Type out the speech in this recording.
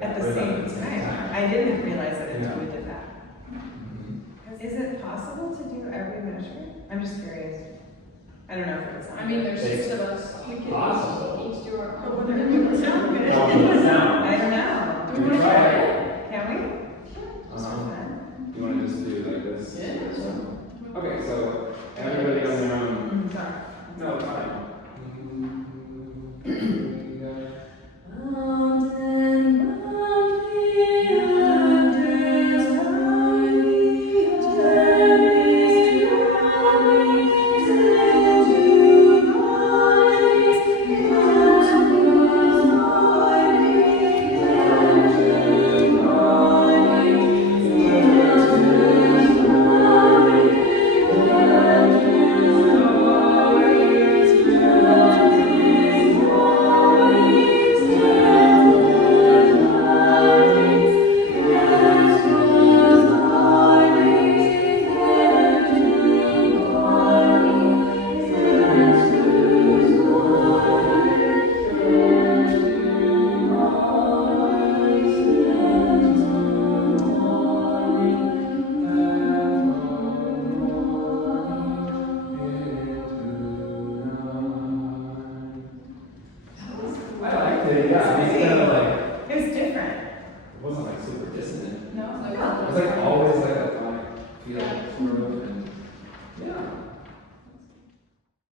At the same time. I didn't realize that Intuit did that. Is it possible to do every measure? I'm just curious. I don't know if it's on. I mean, there's 6 of us. We could Possible. each do our But own. whether it would sound good. How would it sound? I don't know. Do we want to try it? Can we? You want to just do like this? Yeah. Okay, so everybody on their own. Sorry. No, it's fine.